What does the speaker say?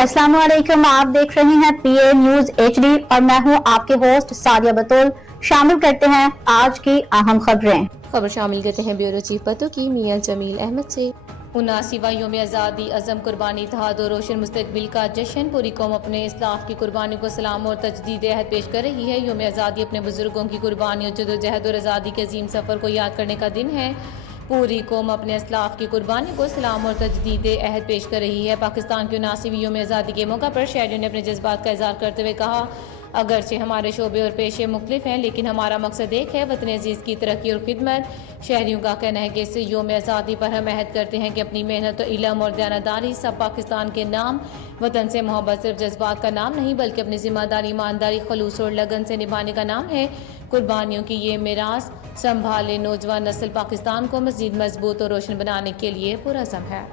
अस्सलाम वालेकुम, आप देख रहे हैं पीए न्यूज एचडी और मैं हूं आपके होस्ट सादिया बतौल। शामिल करते हैं आज की अहम खबरें। खबर शामिल करते हैं ब्यूरो चीफ पतों की मियां जमील अहमद से। 79वां यौम आज़ादी अज़म कुर्बानी इत्तेहाद और रोशन मुस्तकबिल का जश्न। पूरी कौम अपने इस्लाफ की कुर्बानी को सलाम और तजदीद अहद पेश कर रही है। यौम आज़ादी अपने बुजुर्गों की कुर्बानी और जदोजहद और आज़ादी के अजीम सफ़र को याद करने का दिन है। पूरी कौम अपने इस्लाफ की कुर्बानी को सलाम और तजदीद अहद पेश कर रही है। पाकिस्तान की 79वीं यौम आज़ादी के मौका पर शहरियों ने अपने जज्बात का इज़हार करते हुए कहा, अगरचे हमारे शोबे और पेशे मुख्तलिफ हैं, लेकिन हमारा मकसद एक है, वतन अजीज़ की तरक्की और खिदमत। शहरियों का कहना है कि इस यौम आज़ादी पर हम अहद करते हैं कि अपनी मेहनत और इल्म और दयानतदारी सब पाकिस्तान के नाम, वतन से मोहब्बत सिर्फ जज्बात का नाम नहीं बल्कि अपनी जिम्मेदारी, ईमानदारी, खलूस और लगन से निभाने का नाम है। कुर्बानियों की ये मिरास संभाले नौजवान नस्ल पाकिस्तान को मज़ीद मजबूत और रोशन बनाने के लिए पुरअज़म है।